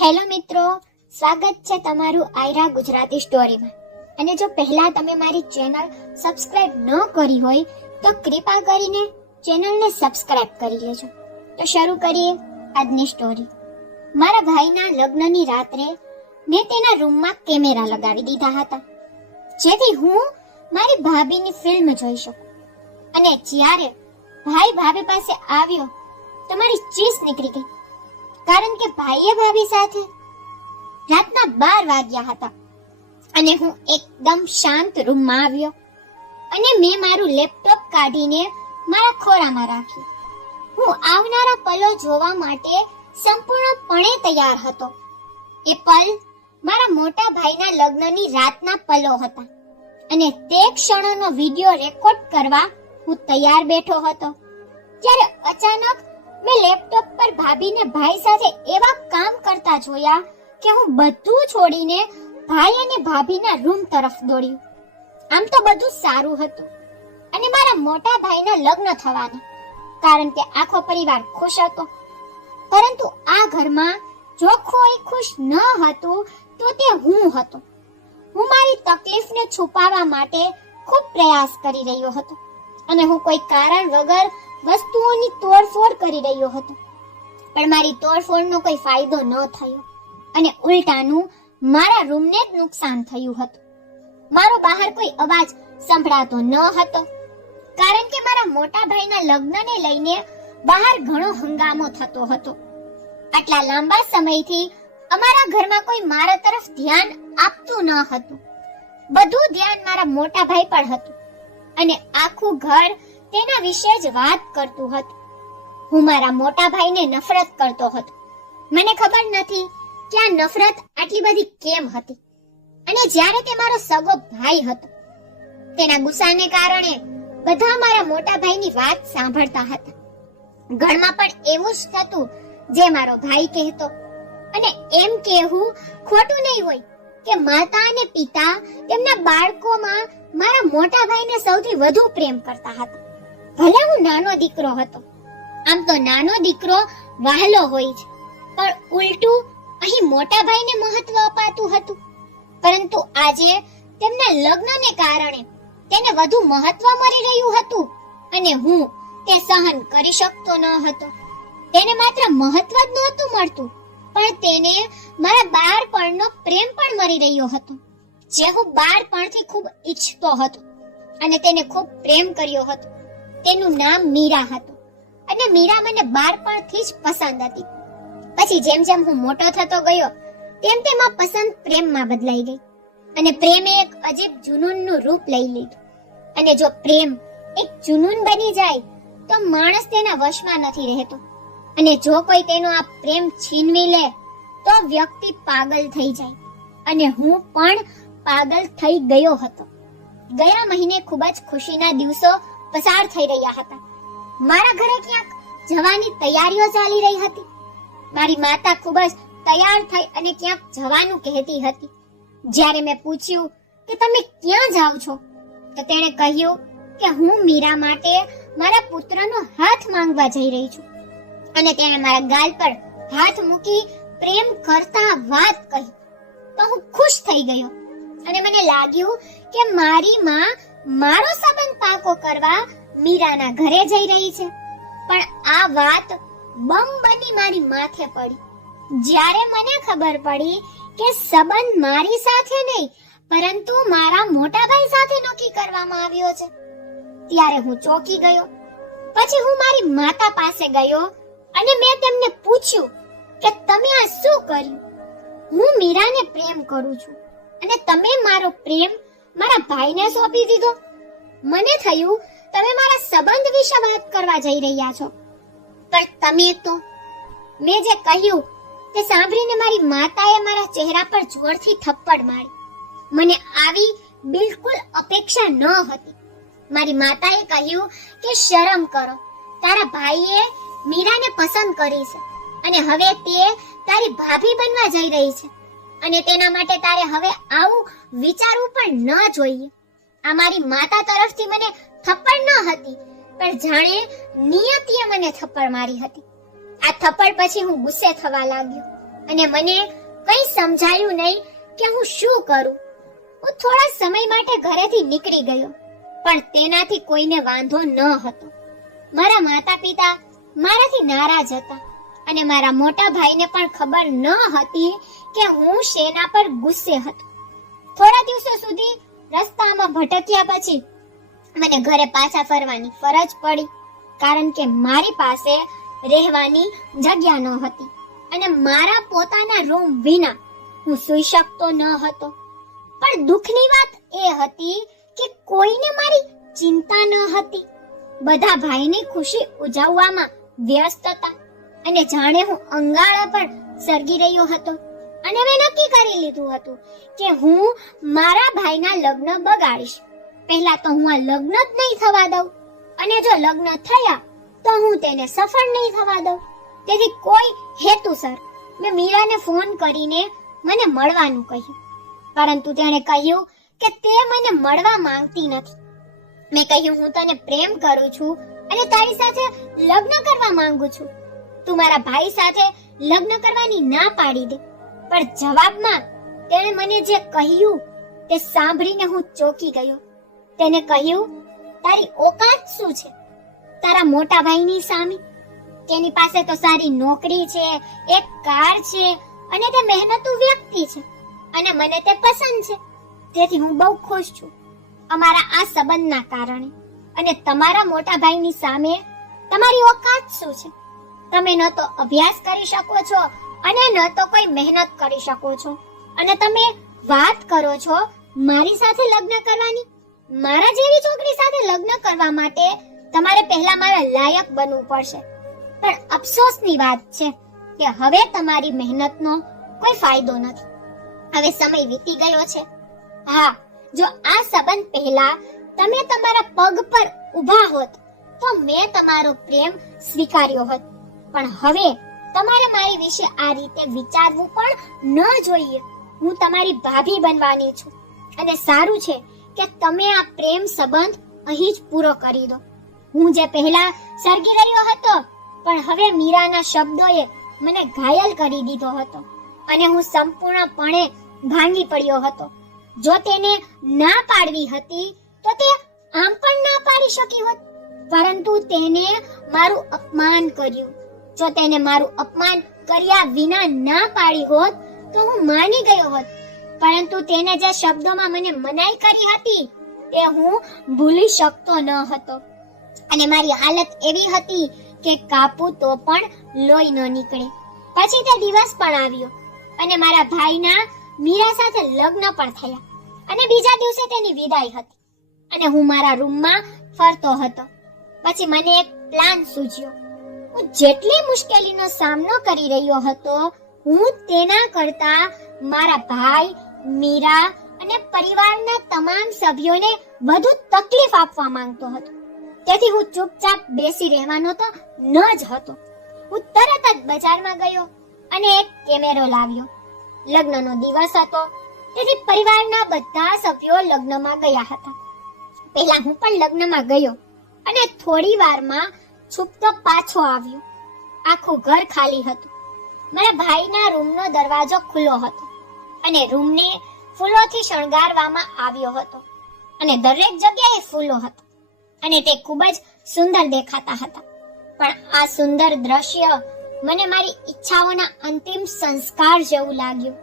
Hello મિત્રો, સ્વાગત છે તમારું આયરા ગુજરાતી સ્ટોરીમાં. અને જો પહેલા તમે મારી ચેનલ સબસ્ક્રાઇબ ન કરી હોય તો કૃપા કરીને ચેનલને સબસ્ક્રાઇબ કરી લેજો. તો શરૂ કરીએ આજની સ્ટોરી. મારા ભાઈના લગ્નની રાત્રે મેં તેના રૂમમાં કેમેરા લગાવી દીધા હતા, જેથી હું મારી ભાભીની ફિલ્મ જોઈ શકું. અને જ્યારે ભાઈ ભાભી પાસે આવ્યો તો મારી ચીસ નીકળી ગઈ, કારણ કે ભાઈએ ભાભી સાથે રાતના 12 વાગ્યા હતા અને હું એકદમ શાંત રૂમમાં આવ્યો અને મેં મારું લેપટોપ કાઢીને મારા ખોળામાં રાખ્યું. હું આવનારા પલો જોવા માટે સંપૂર્ણપણે તૈયાર હતો. એ પલ મારા મોટા ભાઈના લગ્નની રાતના પલો હતા અને તે ક્ષણોનો વિડિયો રેકોર્ડ કરવા હું તૈયાર બેઠો હતો. ત્યારે અચાનક મેં લેપટોપ પર ભાભીને ભાઈ સાથે એવા કામ કરતા જોયા કે હું બધું છોડીને ભાઈ અને ભાભીના રૂમ તરફ દોડ્યું. આમ તો બધું સારું હતું અને મારા મોટા ભાઈના લગ્ન થવાના, કારણ કે આખો પરિવાર ખુશ હતો. પરંતુ આ ઘરમાં જો કોઈ ખુશ ન હતું તો તે હું હતો. હું મારી તકલીફને છુપાવવા માટે ખૂબ પ્રયાસ કરી રહ્યો હતો અને હું કોઈ કારણ વગર વસ્તુઓની તોડફોડ કરી રહ્યો હતો. પણ મારી તોડફોડનો કોઈ ફાયદો ન થયો અને ઉલટાનું મારા રૂમને જ નુકસાન થયું હતું. મારો બહાર કોઈ અવાજ સંભળાતો ન હતો, કારણ કે મારા મોટા ભાઈના લગ્નને લઈને બહાર ઘણો હંગામો થતો હતો. આટલા લાંબા સમયથી અમારા ઘરમાં કોઈ મારા તરફ ધ્યાન આપતું ન હતું. બધું ધ્યાન મારા મોટા ભાઈ પર હતું અને આખું ઘર તેના વિશે જ વાત કરતું હતું. હું મારા મોટા ભાઈને નફરત કરતો હતો. મને ખબર નથી કે આ નફરત આટલી બધી કેમ હતી. અને જ્યારે તે મારો સગો ભાઈ હતો, તેના ગુસ્સાને કારણે બધા મારા મોટા ભાઈની વાત સાંભળતા હતા. ઘરમાં પણ એવું જ થતું જે મારો ભાઈ કહેતો. અને એમ કહેવું ખોટું નહીં હોય કે માતા અને પિતા તેમના બાળકોમાં મારા મોટા ભાઈને સૌથી વધુ પ્રેમ કરતા હતા. ભલે હું નાનો દીકરો હતો. આમ તો નાનો દીકરો વહાલો હોય છે, પણ ઉલટું અહીં મોટા ભાઈને મહત્વ અપાતું હતું. પરંતુ આજે તેમના લગ્નને કારણે તેને વધુ મહત્વ મળી રહ્યું હતું અને હું તે સહન કરી શકતો ન હતો. તેને માત્ર મહત્વ જ નહોતું મળતું, પણ તેને મારા બાળપણનો પ્રેમ પણ મળી રહ્યો હતો, જે હું બાળપણથી ખૂબ ઈચ્છતો હતો અને તેને ખૂબ પ્રેમ કર્યો હતો. તેનું નામ મીરા હતું અને મીરા મને બાળપણથી જ પસંદ હતી. પછી જેમ જેમ હું મોટો થતો ગયો તેમ તેમ આ પસંદ પ્રેમમાં બદલાઈ ગઈ અને પ્રેમે એક અજીબ જુનૂનનું રૂપ લઈ લીધું. અને જો પ્રેમ એક જુનૂન બની જાય તો માણસ તેના વશમાં નથી રહેતો. અને જો કોઈ તેનો આ પ્રેમ છીનવી લે તો વ્યક્તિ પાગલ થઈ જાય. અને હું પણ પાગલ થઈ ગયો હતો. ગયા મહિને ખૂબ જ ખુશીના દિવસો પસાર થઈ રહ્યા હતા. મારા ઘરે ક્યાંક જવાની તૈયારીઓ ચાલી રહી હતી. મારી માતા ખૂબ જ તૈયાર થઈ અને ક્યાંક જવાનું કહેતી હતી. જ્યારે મેં પૂછ્યું કે તમે ક્યાં જાવ છો, તો તેણે કહ્યું કે હું મીરા માટે મારા પુત્રનો હાથ માંગવા જઈ રહી છું. અને તેણે મારા ગાલ પર હાથ મૂકી પ્રેમ કરતા વાત કહી. તો હું ખુશ થઈ ગયો અને મને લાગ્યું કે મારી માં મારો સંબંધ પાકો કરવા મીરાના ઘરે જઈ રહી છે. પણ આ વાત બમ બની મારી માથે પડી જ્યારે મને ખબર પડી કે સંબંધ મારી સાથે નહીં, પરંતુ મારા મોટા ભાઈ સાથે નક્કી કરવામાં આવ્યો છે. ત્યારે હું ચોંકી ગયો. પછી હું મારી માતા પાસે ગયો અને મેં તેમને પૂછ્યું કે તમે આ શું કર્યું? હું મીરાને પ્રેમ કરું છું અને તમે મારો પ્રેમ મારા ભાઈને સોંપી દીધો. મને થયું તમે મારા સંબંધ વિશે વાત કરવા જઈ રહ્યા છો, પણ તમે તો... મેં જે કહ્યું તે સાંભળીને મારી માતાએ મારા ચહેરા પર જોરથી થપ્પડ મારી. મને આવી બિલકુલ અપેક્ષા ન હતી. મારી માતાએ કહ્યું કે શરમ કરો, તારા ભાઈએ મીરાને પસંદ કરી છે અને હવે તે તારી ભાભી બનવા જઈ રહી છે અને તેના માટે તારે હવે આવું વિચારવું પણ ન જોઈએ. આ મારી માતા તરફથી મને થપ્પડ ન હતી, પણ જાણે નિયતિએ મને થપ્પડ મારી હતી. આ થપ્પડ પછી હું ગુસ્સે થવા લાગ્યો અને મને કંઈ સમજાયું નહીં કે હું શું કરું. હું થોડા સમય માટે ઘરેથી નીકળી ગયો, પણ તેનાથી કોઈને વાંધો ન હતો. મારા માતા પિતા મારાથી નારાજ હતા અને મારા મોટા ભાઈને પણ ખબર ન હતી કે હું શેના પર ગુસ્સે હતો. થોડા દિવસો સુધી રસ્તામાં ભટક્યા પછી મને ઘરે પાછા ફરવાની ફરજ પડી, કારણ કે મારી પાસે રહેવાની જગ્યા ન હતી અને મારા પોતાના રૂમ વિના હું સૂઈ શકતો ન હતો. પણ દુઃખની વાત એ હતી કે કોઈને મારી ચિંતા ન હતી. બધા ભાઈની ખુશી ઉજવવામાં વ્યસ્ત હતા અને જાણે હું અંગારા પર સળગી રહ્યો હતો. અને મેં નક્કી કરી લીધું હતું કે હું મારા ભાઈના લગ્ન બગાડીશ. પહેલા તો હું આ લગ્ન જ નહીં થવા દઉં, અને જો લગ્ન થયા તો હું તેને સફળ નહીં થવા દઉં. તેથી કોઈ હેતુસર મેં મીરાને ફોન કરીને મને મળવાનું કહ્યું, પરંતુ તેણે કહ્યું કે તે મને મળવા માંગતી નથી. મેં કહ્યું, હું તને પ્રેમ કરું છું અને તારી સાથે લગ્ન કરવા માંગુ છું. તું મારા ભાઈ સાથે લગ્ન કરવાની ના પાડી દે. પણ જવાબમાં તેણે મને જે કહ્યું તે સાંભળીને હું ચોંકી ગયો. તેને કહ્યું, તારી ઓકાત શું છે તારા મોટા ભાઈની સામે? તેની પાસે તો સારી નોકરી છે, એક કાર છે અને તે મહેનતુ વ્યક્તિ છે અને મને તે પસંદ છે. તેથી હું બહુ ખુશ છું અમારા આ સંબંધના કારણે. અને તમારા મોટા ભાઈની સામે તમારી ઓકાત શું છે? તમે ન તો અભ્યાસ કરી શકો છો અને ન તો કોઈ મહેનત કરી શકો છો, અને તમે વાત કરો છો મારી સાથે લગ્ન કરવાની. મારા જેવી છોકરી સાથે લગ્ન કરવા માટે તમારે પહેલા મારા લાયક બનવું પડશે. પણ અફસોસની વાત છે કે હવે તમારી મહેનતનો કોઈ ફાયદો નથી. હવે સમય વીતી ગયો છે. હા, જો આ સંબંધ પહેલા તમે તમારા પગ પર ઊભા હોત તો મેં તમારો પ્રેમ સ્વીકાર્યો હોત. પણ હવે તમારે મારી વિશે આ રીતે વિચારવું પણ ન જોઈએ. હું તમારી ભાભી બનવાની છું અને સારું છે કે તમે આ પ્રેમ સંબંધ અહીં જ પૂરો કરી દો. હું જે પહેલા સળગી રહ્યો હતો, પણ હવે મીરાના શબ્દોએ મને ઘાયલ કરી દીધો હતો અને હું સંપૂર્ણપણે ભાંગી પડ્યો હતો. જો તેને ના પાડવી હતી તો તે આમ પણ ના પાડી શકી હોત, પરંતુ તેને મારું અપમાન કર્યું. જો તેને મારું અપમાન કર્યા વિના ના પાડી હોત તો હું માની ગયો હોત, પરંતુ તેને જે શબ્દોમાં મને મનાઈ કરી હતી તે હું ભૂલી શકતો ન હતો. અને મારી હાલત એવી હતી કે કાપું તો પણ લોહી ન નીકળે. પછી તે દિવસ પણ આવ્યો અને મારા ભાઈના મીરા સાથે લગ્ન પણ થયા અને બીજા દિવસે તેની વિદાય હતી અને હું મારા રૂમમાં ફરતો હતો. પછી મને એક પ્લાન સૂઝ્યો. હું જેટલી મુશ્કેલીનો સામનો કરી રહ્યો હતો, હું તેના કરતા મારા ભાઈ, મીરા અને પરિવારના તમામ સભ્યોને વધુ તકલીફ આપવા માંગતો હતો. તેથી હું ચૂપચાપ બેસી રહેવાનો તો ન જ હતો. હું તરત જ બજારમાં ગયો અને એક કેમેરો લાવ્યો. લગ્નનો દિવસ હતો, તેથી પરિવારના બધા સભ્યો લગ્નમાં ગયા હતા. પહેલા હું પણ લગ્નમાં ગયો અને થોડી વારમાં છૂપતો પાછો આવ્યો. આખું ઘર ખાલી હતું. મારા ભાઈના રૂમનો દરવાજો ખુલ્લો હતો અને રૂમને ફૂલોથી શણગારવામાં આવ્યો હતો અને દરેક જગ્યાએ ફૂલો હતા અને તે ખૂબ જ સુંદર દેખાતા હતા. પણ આ સુંદર દ્રશ્ય મને મારી ઈચ્છાઓના અંતિમ સંસ્કાર જેવું લાગ્યું.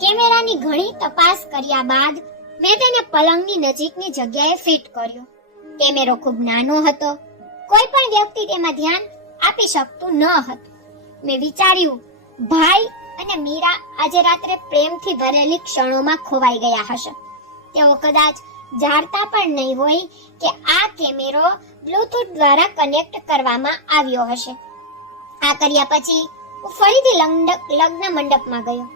કેમેરાની ઘણી તપાસ કર્યા બાદ મેં તેને પલંગની નજીકની જગ્યાએ ફિટ કર્યો. કેમેરો ખૂબ નાનો હતો, કોઈ પણ વ્યક્તિ તેમાં ધ્યાન આપી શકતું ન હતું. મેં વિચાર્યું, ભાઈ અને મીરા આજે રાત્રે પ્રેમથી ભરેલી ક્ષણોમાં ખોવાઈ ગયા હશે. તેઓ કદાચ જાણતા પણ નહીં હોય કે આ કેમેરો બ્લૂટૂથ દ્વારા કનેક્ટ કરવામાં આવ્યો હશે. આ કર્યા પછી હું ફરીથી લગ્ન મંડપમાં ગયો,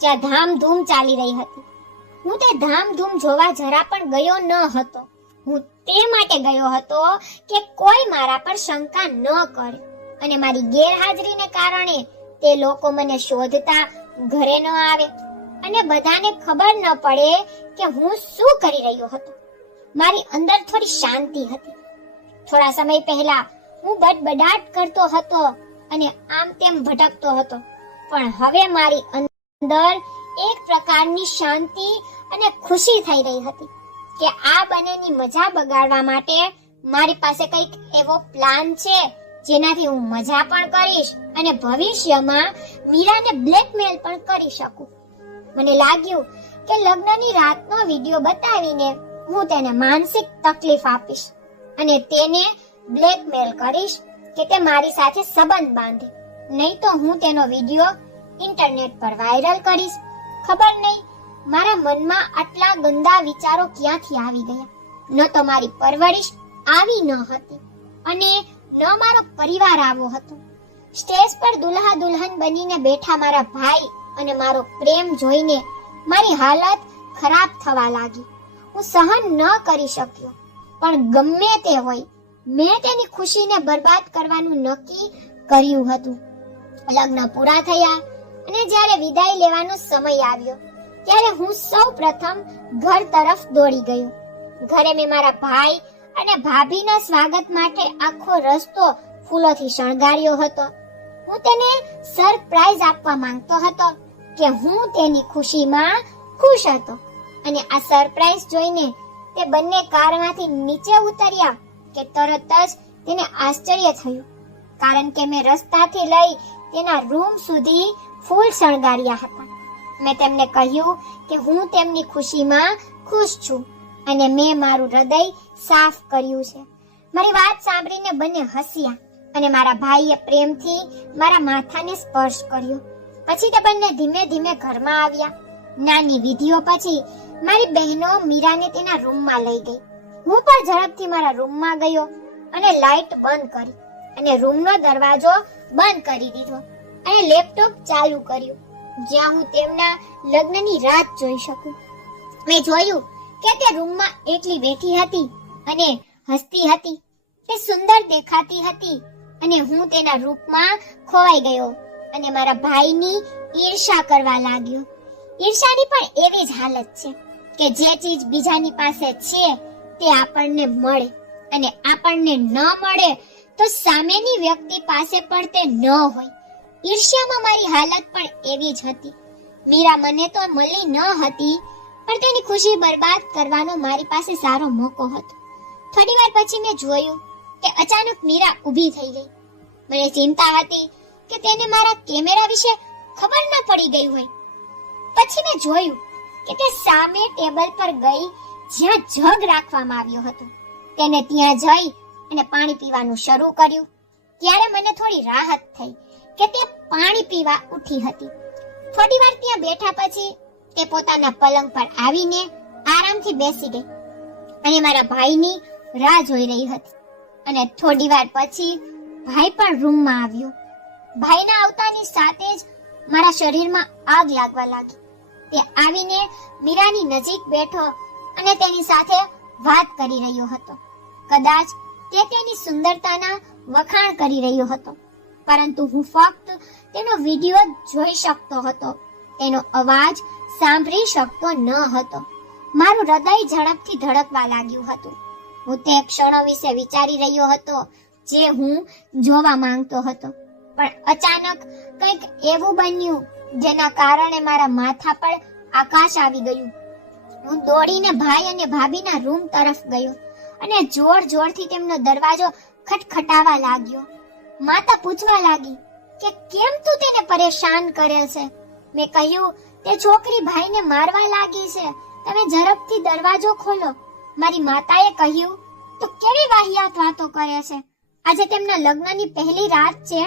જ્યાં ધામધૂમ ચાલી રહી હતી. હું તે ધામધૂમ જોવા જરા પણ ગયો ન હતો. હું તે માટે ગયો હતો કે કોઈ મારા પર શંકા ન કરે અને મારી ગેરહાજરીને કારણે તે લોકો મને શોધતા ઘરે ન આવે અને બધાને ખબર ન પડે કે હું શું કરી રહ્યો હતો. મારી અંદર થોડી શાંતિ હતી. થોડા સમય પહેલા હું બડબડાટ કરતો હતો અને આમ તેમ ભટકતો હતો, પણ હવે મારી અંદર એક પ્રકારની શાંતિ અને ખુશી થઈ રહી હતી કે આ બંનેની મજા બગાડવા માટે મારી પાસે કંઈક એવો પ્લાન છે જેનાથી હું મજા પણ કરીશ અને ભવિષ્યમાં મીરાને બ્લેકમેલ પણ કરી શકું. મને લાગ્યું કે લગ્નની રાતનો વિડિયો બતાવીને હું તેને માનસિક તકલીફ આપીશ અને તેને બ્લેકમેલ કરીશ કે તે મારી સાથે સંબંધ બાંધે, નહીં તો હું તેનો વિડિયો ઇન્ટરનેટ પર વાયરલ કરીશ. ખબર નહીં મારા મનમાં આટલા ગંદા વિચારો ક્યાંથી આવી ગયા. ન તો મારી પરવરિશ આવી ન હતી અને ન મારો પરિવાર આવો હતો. સ્ટેજ પર દુલ્હા દુલ્હન બનીને બેઠા મારા ભાઈ અને મારો પ્રેમ જોઈને મારી હાલત ખરાબ થવા લાગી. હું સહન ન કરી શક્યો. પણ ગમે તે હોય, મેં તેની ખુશીને બરબાદ કરવાનું નક્કી કર્યું હતું. લગ્ન પૂરા થયા અને જ્યારે વિદાય લેવાનો સમય આવ્યો ત્યારે હું સૌ પ્રથમ ઘર તરફ દોડી ગયો. ઘરે મેં મારા ભાઈ અને ભાભીના સ્વાગત માટે આખો રસ્તો ફૂલોથી શણગાર્યો હતો. હું તેને સરપ્રાઈઝ આપવા માંગતો હતો કે હું તેની ખુશીમાં ખુશ હતો. અને આ સરપ્રાઈઝ જોઈને તે બંને કારમાંથી નીચે ઉતર્યા કે તરત જ તેને આશ્ચર્ય થયું, કારણ કે મેં રસ્તાથી લઈ તેના રૂમ સુધી ફૂલ શણગાર્યા હતા. મેં તેમને કહ્યું કે હું તેમની ખુશીમાં ખુશ છું અને મેં મારું હૃદય સાફ કર્યું છે. મારી વાત સાંભળીને બંને હસ્યા અને મારા ભાઈએ પ્રેમથી મારા માથાને સ્પર્શ કર્યો. પછી તે બંને ધીમે ધીમે ઘરમાં આવ્યા. નાની વિધિઓ પછી મારી બહેનો મીરાને તેના રૂમમાં લઈ ગઈ. હું પણ ઝડપથી મારા રૂમમાં ગયો અને લાઈટ બંધ કરી અને રૂમનો દરવાજો બંધ કરી દીધો અને લેપટોપ ચાલુ કર્યું જ્યાં હું તેમના લગ્નની રાત જોઈ શકું. મેં જોયું કે તે રૂમમાં એકલી બેઠી હતી અને હસતી હતી. તે સુંદર દેખાતી હતી અને હું તેના રૂપમાં ખોવાઈ ગયો અને મારા ભાઈની ઈર્ષા કરવા લાગ્યો. ઈર્ષાની પણ એવી જ હાલત છે કે જે ચીજ બીજાની પાસે છે તે આપણને મળે અને આપણને ન મળે તો સામેની વ્યક્તિ પાસે પણ તે ન હોય. ઈર્ષ્યામાં મારી હાલત પણ એવી જ હતી. મીરા મને તો મળી ન હતી, પણ તેની ખુશી બરબાદ કરવાનો મારી પાસે સારો મોકો હતો. થોડી વાર પછી મેં જોયું કે અચાનક મીરા ઊભી થઈ ગઈ. મને ચિંતા હતી કે તેને મારા કેમેરા વિશે ખબર ન પડી ગઈ હોય. પછી મેં જોયું કે તે સામે ટેબલ પર ગઈ જ્યાં જગ રાખવામાં આવ્યો હતો. તેને ત્યાં જઈ અને પાણી પીવાનું શરૂ કર્યું. ત્યારે મને થોડી રાહત થઈ કે તે પાણી પીવા ઉઠી હતી. થોડી વાર ત્યાં બેઠા પછી તે પોતાના પલંગ પર આવીને આરામથી બેસી ગઈ અને મારા ભાઈની રાહ જોઈ રહી હતી. અને થોડી વાર પછી ભાઈ પણ રૂમમાં આવ્યો. ભાઈના આવતાની સાથે જ મારા શરીરમાં આગ લાગવા લાગી. તે આવીને મીરાની નજીક બેઠો અને તેની સાથે વાત કરી રહ્યો હતો. કદાચ તે તેની સુંદરતાના વખાણ કરી રહ્યો હતો, પરંતુ હું ફક્ત તેનો વિડિયો જોઈ શકતો હતો. તેનો અવાજ સાંભળી શકતો ન હતો. મારું હૃદય ઝડપથી ધડકવા લાગ્યું હતું. હું તે ક્ષણો વિશે વિચારી રહ્યો હતો જે હું જોવા માંગતો હતો. પણ અચાનક કંઈક એવું બન્યું જેના કારણે મારા માથા પર આકાશ આવી ગયું. હું દોડીને ભાઈ અને ભાભીના રૂમ તરફ ગયો અને જોર જોરથી તેમનો દરવાજો ખટખટાવા લાગ્યો. માતા પૂછવા લાગી કે કેમ તું તેને પરેશાન કરેલ છે. મેં કહ્યું, તે છોકરી ભાઈને મારવા લાગી છે, તમે ઝડપથી દરવાજો ખોલો. મારી માતાએ કહ્યું, તું કેવી વાહિયાત વાતો કરે છે. આજે તેમના લગ્નની પહેલી રાત છે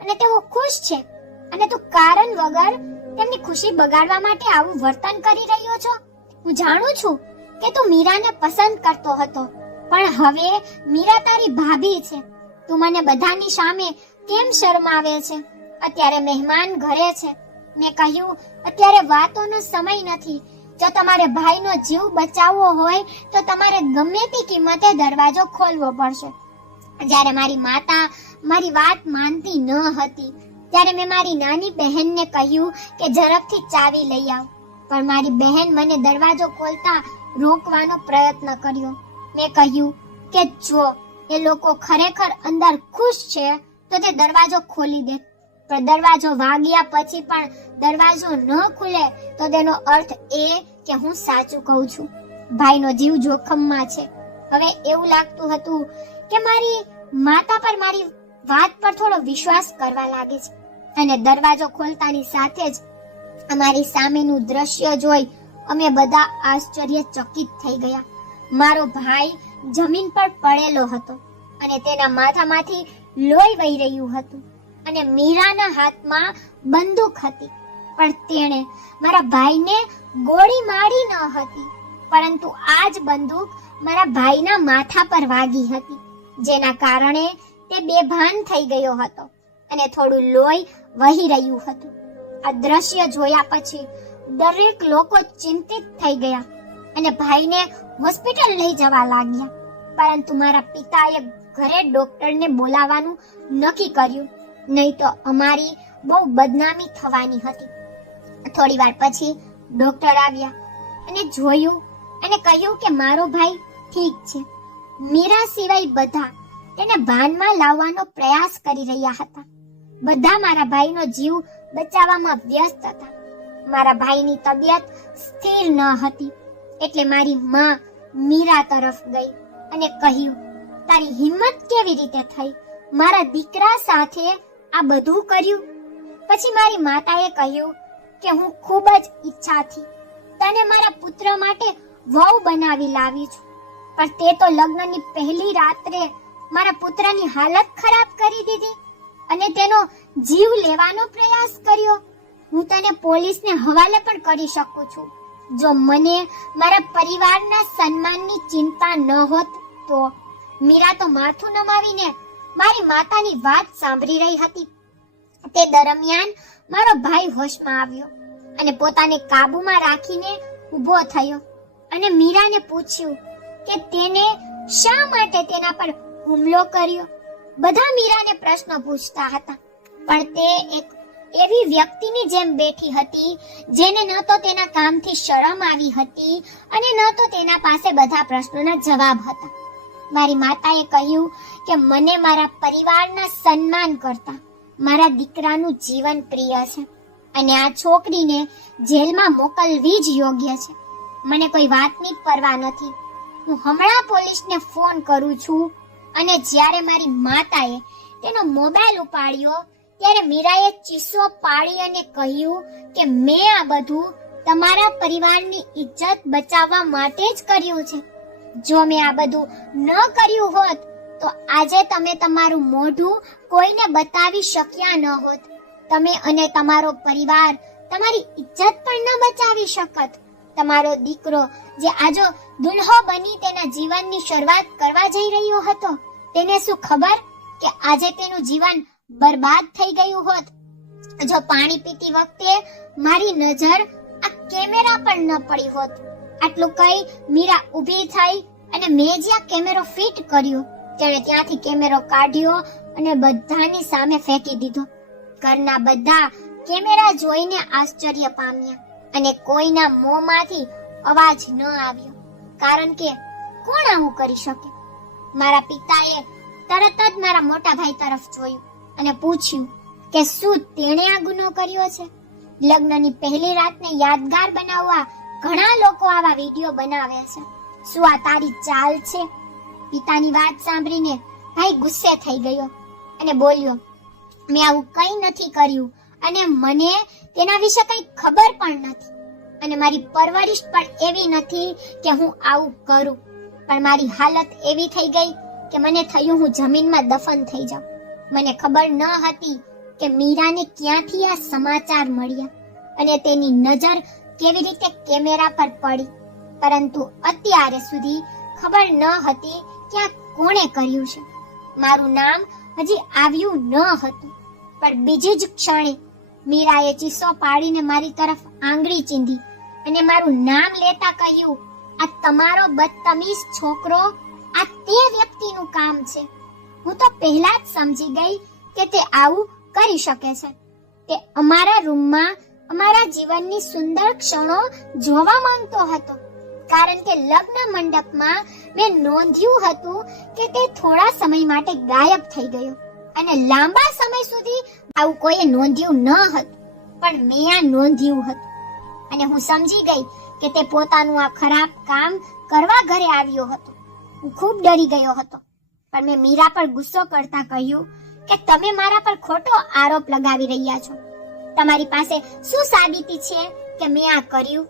અને તેઓ ખુશ છે અને તું કારણ વગર તેમની ખુશી બગાડવા માટે આવું વર્તન કરી રહ્યો છો. હું જાણું છું કે તું મીરાને પસંદ કરતો હતો, પણ હવે મીરા તારી ભાભી છે. તું મને બધાની સામે કેમ શરમાવે છે. અત્યારે મહેમાન ઘરે છે. મેં કહ્યું, અત્યારે વાતોનો સમય નથી. જો તમારે ભાઈનો જીવ બચાવવો હોય તો તમારે ગમે તે કિંમતે દરવાજો ખોલવો પડશે. જ્યારે મારી માતા મારી વાત માનતી ન હતી ત્યારે મેં મારી નાની બહેનને કહ્યું કે ઝડપથી ચાવી લઈ આવ. પણ મારી બહેન મને દરવાજો ખોલતા રોકવાનો પ્રયત્ન કર્યો. મેં કહ્યું કે જો એ લોકો ખરેખર અંદર ખુશ છે તો તે દરવાજો ખોલી દે. પણ દરવાજો વાગ્યા પછી પણ દરવાજો ન ખુલે તો તેનો અર્થ એ કે હું સાચું કહું છું. ભાઈનો જીવ જોખમમાં છે. હવે એવું લાગતું હતું કે મારી માતા પર મારી વાત પર થોડો વિશ્વાસ કરવા લાગે છે. અને દરવાજો ખોલતાની સાથે જ અમારી સામેનું દ્રશ્ય જોઈ અમે બધા આશ્ચર્યચકિત થઈ ગયા. મારો ભાઈ જમીન પર પડેલો હતો અને તેના માથામાંથી લોહી વહી રહ્યું હતું અને મીરાના હાથમાં બંદૂક હતી. પણ તેણે મારા ભાઈને ગોળી મારી ન હતી, પરંતુ આ જ બંદૂક મારા ભાઈના માથા પર વાગી હતી, જેના કારણે તે બેભાન થઈ ગયો હતો અને થોડું લોહી વહી રહ્યું હતું. આ દ્રશ્ય જોયા પછી દરેક લોકો ચિંતિત થઈ ગયા અને ભાઈને હોસ્પિટલ લઈ જવા લાગ્યા. પરંતુ મારા પિતાએ ઘરે ડોક્ટરને બોલાવવાનું નક્કી કર્યું, નહીં તો અમારી બહુ બદનામી થવાની હતી. થોડી વાર પછી ડોક્ટર આવ્યા અને જોયું અને કહ્યું કે મારો ભાઈ ઠીક છે. મીરા સિવાય બધા તેને ભાનમાં લાવવાનો પ્રયાસ કરી રહ્યા હતા. બધા મારા ભાઈનો જીવ બચાવવામાં વ્યસ્ત હતા. મારા ભાઈની તબિયત સ્થિર ન હતી, એટલે મારી માં મીરા તરફ ગઈ અને કહ્યું, તારી હિંમત કેવી રીતે થઈ મારા દીકરા સાથે આ બધું કર્યું? પછી મારી માતાએ કહ્યું કે હું ખૂબ જ ઈચ્છાથી તને મારા પુત્ર માટે વહુ બનાવી લાવી છું, પણ તે તો લગ્નની પહેલી રાત્રે મારા પુત્રની હાલત ખરાબ કરી દીધી અને તેનો જીવ લેવાનો પ્રયાસ કર્યો. હું તને પોલીસને હવાલે પણ કરી શકું છું. જો મને મારા પરિવારના સન્માનની ચિંતા ન હોત તો. મીરા તો માથું નમાવીને મારી માતાની વાત સાંભળી રહી હતી. તે દરમિયાન મારો ભાઈ હોશમાં આવ્યો અને પોતાને કાબૂમાં રાખીને ઊભો થયો અને મીરાને પૂછ્યું કે તેને શા માટે તેના પર હુમલો કર્યો. બધા મીરાને પ્રશ્ન પૂછતા હતા, પણ તે એક એવી વ્યક્તિની જેમ બેઠી હતી જેને ન તો તેના કામથી શરમ આવી હતી અને ન તો તેના પાસે બધા પ્રશ્નોના જવાબ હતા. મારી માતાએ કહ્યું કે મને મારા પરિવારના સન્માન કરતા મારા દીકરાનું જીવન પ્રિય છે અને આ છોકરીને જેલમાં મોકલવી જ યોગ્ય છે. મને કોઈ વાતની પરવા નથી. હું હમણાં પોલીસને ફોન કરું છું. અને જ્યારે મારી માતાએ તેનો મોબાઈલ ઉપાડ્યો ત્યારે મીરાએ ચીસો પાડી અને કહ્યું કે મેં આ બધું તમારા પરિવારની ઇજ્જત બચાવવા માટે જ કર્યું છે. જો મેં આ બધું ન કર્યું હોત તો આજે તમે તમારું મોઢું કોઈને બતાવી શક્યા ન હોત. તમે અને તમારો પરિવાર તમારી ઇજ્જત પણ ન બચાવી શકત. તમારો દીકરો જે આજો દુલ્હો બની તેના જીવનની શરૂઆત કરવા જઈ રહ્યો હતો, તેને શું ખબર કે આજે તેનું જીવન બરબાદ થઈ ગયું હોત જો પાણી પીતી વખતે મારી નજર આ કેમેરા પર ન પડી હોત. આટલું કહી મીરા ઊભી થઈ અને મેં જ્યાં કેમેરો ફિટ કર્યો તેણે ત્યાંથી કેમેરો કાઢ્યો અને બધાની સામે ફેંકી દીધો. ઘરના બધા કેમેરા જોઈને આશ્ચર્ય પામ્યા અને કોઈના મોંમાંથી અવાજ ન આવ્યો, કારણ કે કોણ આવું કરી શકે. મારા પિતાએ તરત જ મારા મોટા ભાઈ તરફ જોયું અને પૂછ્યું કે શું તેણે આ ગુનો કર્યો છે. લગ્નની પહેલી રાતને યાદગાર બનાવવા ઘણા લોકો આવા વિડીયો બનાવે છે. શું આ તારી ચાલ છે? પિતાની વાત સાંભળીને ભાઈ ગુસ્સે થઈ ગયો અને બોલ્યો, મેં આવું કંઈ નથી કર્યું અને મને તેના વિશે કંઈ ખબર પણ નથી અને મારી પરવરિશ પણ એવી નથી કે હું આવું કરું. પણ મારી હાલત એવી થઈ ગઈ કે મને થયું હું જમીનમાં દફન થઈ જાઉં. મને ખબર ન હતી કે મીરાને ક્યાંથી આ સમાચાર મળ્યા અને તેની નજર કેવી રીતે કેમેરા પર પડી. પરંતુ અત્યારે સુધી ખબર ન હતી કે આ કોણે કર્યું છે. મારું નામ હજી આવ્યું ન હતું, પણ બીજી જ ક્ષણે મીરાએ ચીસો પાડીને મારી તરફ આંગળી ચીંધી અને મારું નામ લેતા કહ્યું, આ તમારો બદતમીઝ છોકરો આ તે વ્યક્તિનું કામ છે. હું તો પહેલા જ સમજી ગઈ કે તે આવું કરી શકે છે. તે અમારા રૂમમાં અમારા જીવનની સુંદર ક્ષણો જોવા માંગતો હતો, કારણ કે લગ્ન મંડપમાં મેં નોંધ્યું હતું કે તે થોડા સમય માટે ગાયબ થઈ ગયો અને લાંબા સમય સુધી આવું કોઈએ નોંધ્યું ન હતું, પણ મેં આ નોંધ્યું હતું અને હું સમજી ગઈ કે તે પોતાનું આ ખરાબ કામ કરવા ઘરે આવ્યો હતો. હું ખૂબ ડરી ગયો હતો, પણ મેં મીરા પર ગુસ્સો કરતા કહ્યું કે તમે મારા પર ખોટો આરોપ લગાવી રહ્યા છો. તમારી પાસે શું સાબિતી છે કે મેં આ કર્યું?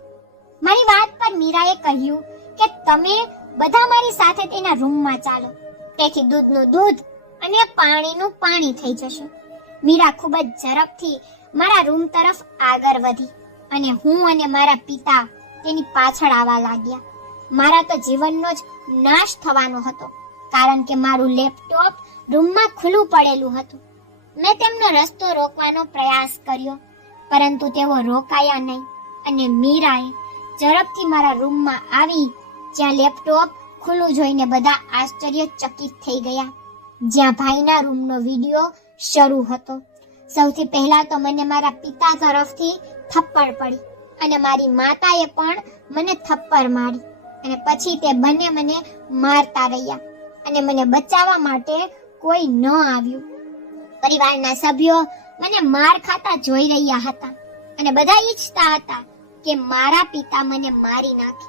મારી વાત પર મીરાએ કહ્યું કે તમે બધા મારી સાથે તેના રૂમમાં ચાલો, તેથી દૂધનું દૂધ અને પાણીનું પાણી થઈ જશે. મીરા ખૂબ જ ઝડપથી મારા રૂમ તરફ આગળ વધી અને હું અને મારા પિતા તેની પાછળ આવવા લાગ્યા. મારા તો જીવનનો જ નાશ થવાનો હતો, કારણ કે મારું લેપટોપ રૂમમાં ખુલ્લું પડેલું હતું. મેં તેમનો રસ્તો રોકવાનો પ્રયાસ કર્યો, પરંતુ તેઓ રોકાયા નહીં અને મીરાએ ઝડપથી મારા રૂમમાં આવી, જ્યાં લેપટોપ ખુલ્લું જોઈને બધા આશ્ચર્યચકિત થઈ ગયા. જ્યાં ભાઈના રૂમનો વિડિયો શરૂ હતો. સૌથી પહેલા તો મને મારા પિતા તરફથી થપ્પડ પડી અને મારી માતાએ પણ મને થપ્પડ મારી અને પછી તે બંને મને મારતા રહ્યા અને મને બચાવવા માટે કોઈ ન આવ્યું. પરિવારના સભ્યો મને માર ખાતા જોઈ રહ્યા હતા અને બધા ઈચ્છતા હતા કે મારા પિતા મને મારી નાખે.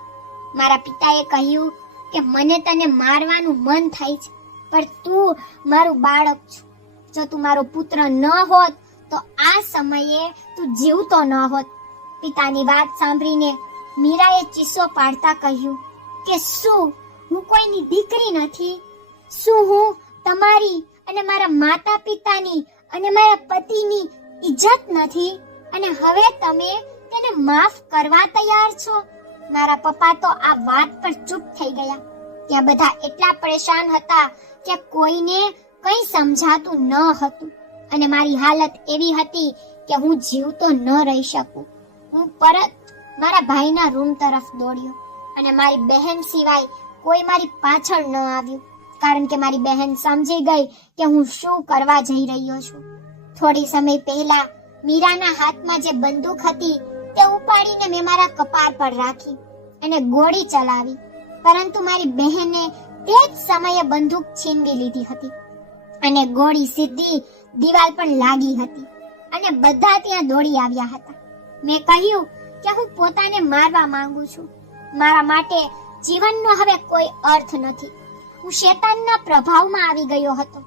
મારા પિતાએ કહ્યું કે મને તને મારવાનું મન થાય છે, પણ તું મારું બાળક છે. જો તું મારો પુત્ર ન હોત તો આ સમયે તું જીવતો ન હોત. પિતાની વાત સાંભળીને મીરાએ ચીસો પાડતા કહ્યું કે શું હું કોઈની દીકરી નથી? શું હું તમારી અને મારા માતા પિતાની અને મારા પતિની ઇજ્જત નથી? અને હવે તમે તેને માફ કરવા તૈયાર છો? મારા પપ્પા તો આ વાત પર ચૂપ થઈ ગયા. ત્યાં બધા એટલા પરેશાન હતા કે કોઈને કંઈ સમજાતું ન હતું અને મારી હાલત એવી હતી કે હું જીવતો ન રહી શકું. હું પરત મારા ભાઈના રૂમ તરફ દોડ્યો અને મારી બહેન સિવાય કોઈ મારી પાછળ ન આવ્યું, કારણ કે મારી બહેન સમજી ગઈ કે હું શું કરવા જઈ રહ્યો છું. થોડી સમય પહેલા મીરાના હાથમાં જે બંદૂક હતી તે ઉપાડીને મેં મારા કપાળ પર રાખી અને ગોળી ચલાવી, પરંતુ મારી બહેને તે જ સમયે બંદૂક છીનવી લીધી હતી અને ગોળી સીધી દિવાલ પર લાગી હતી અને બધા ત્યાં દોડી આવ્યા હતા. મેં કહ્યું કે હું પોતાને મારવા માંગુ છું. મારા માટે જીવનનો હવે કોઈ અર્થ નથી. હું શેતાનના પ્રભાવમાં આવી ગયો હતો,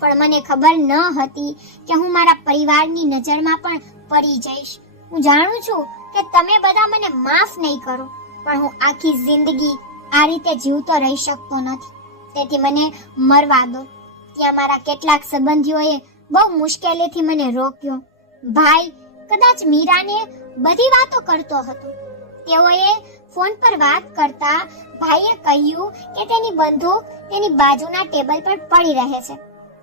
પણ મને ખબર ન હતી કે હું મારા પરિવારની નજરમાં પણ પડી જઈશ. હું જાણું છું કે તમે બધા મને માફ નહીં કરો, પણ હું આખી જિંદગી આ રીતે જીવતો રહી શકતો નથી, તેથી મને મરવા દો. ત્યાં મારા કેટલાક સંબંધીઓએ બહુ મુશ્કેલીથી મને રોક્યો. ભાઈ કદાચ મીરાને બધી વાતો કરતો હતો. તેઓએ ફોન પર વાત કરતા ભાઈએ કહ્યું કે તેની બંદૂક તેની બાજુના ટેબલ પર પડી રહે છે.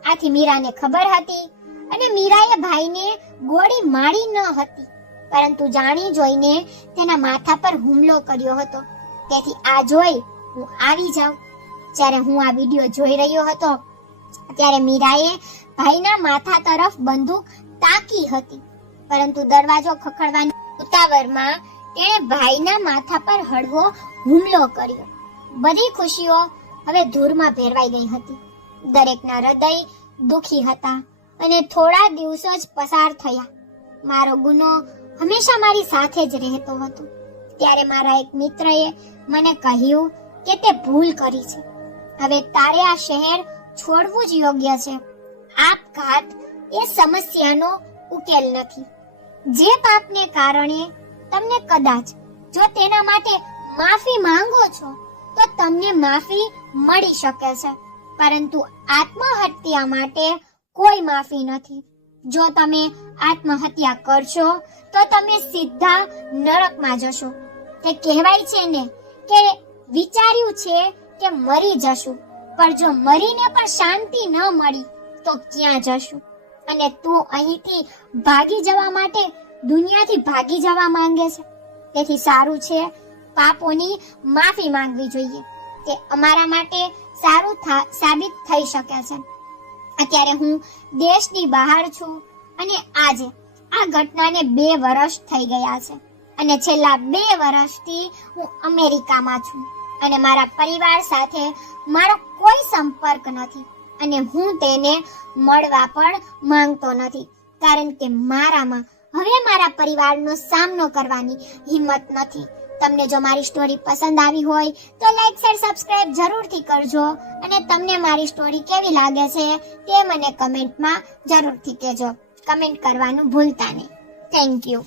આથી મીરાને ખબર હતી અને મીરાએ ભાઈને ગોળી મારી ન હતી, પરંતુ જાણી જોઈને તેના માથા પર હુમલો કર્યો હતો. તેથી આ જોઈ હું આવી જાઉં. જ્યારે હું આ વિડિયો જોઈ રહ્યો હતો ત્યારે મીરાએ ભાઈના માથા તરફ બંદૂક તાકી હતી, પરંતુ દરવાજો ખખડવાની ઉતાવળમાં તેણે ભાઈના માથા પર હળવો હુમલો કર્યો. બધી ખુશીઓ હવે ધૂળમાં ભેરવાઈ ગઈ હતી. દરેકના હૃદય દુખી હતા અને થોડા દિવસો જ પસાર થયા. મારો ગુનો હંમેશા મારી સાથે જ રહેતો હતો. ત્યારે મારા એક મિત્રએ મને કહ્યું કે તે ભૂલ કરી છે. હવે તારે આ શહેર છોડવું જ યોગ્ય છે. આપઘાત એ સમસ્યાનો ઉકેલ નથી. જે પાપને કારણે તમને કદાચ જો તેના માટે માફી માંગો છો તો તમને માફી મળી શકે છે, પરંતુ આત્મહત્યા માટે કોઈ માફી નથી. જો તમે આત્મહત્યા કરશો તો તમે સીધા નરકમાં જશો. તે કહેવાય છે ને કે વિચાર્યું છે કે મરી જશું, પણ જો મરીને પણ શાંતિ ન મળી તો ક્યાં જશું? અને તું અહીંથી ભાગી જવા માટે દુનિયાથી ભાગી જવા માંગે છે. તેથી સારું છે પાપોની માફી માંગવી જોઈએ. તે અમારા માટે સારું સાબિત થઈ શકે છે. અત્યારે હું દેશની બહાર છું અને આજે આ ઘટનાને 2 વર્ષ થઈ ગયા છે અને છેલ્લા 2 વર્ષથી હું અમેરિકામાં છું અને મારા પરિવાર સાથે મારો કોઈ સંપર્ક નથી અને હું તેને મળવા પણ માંગતો નથી, કારણ કે મારામાં હવે મારા પરિવારનો સામનો કરવાની હિંમત નથી. તમને જો મારી સ્ટોરી પસંદ આવી હોય તો લાઈક શેર સબસ્ક્રાઇબ જરૂરથી કરજો અને તમને મારી સ્ટોરી કેવી લાગે છે તે મને કમેન્ટમાં જરૂરથી કહેજો. કમેન્ટ કરવાનું ભૂલતા નહીં. Thank you.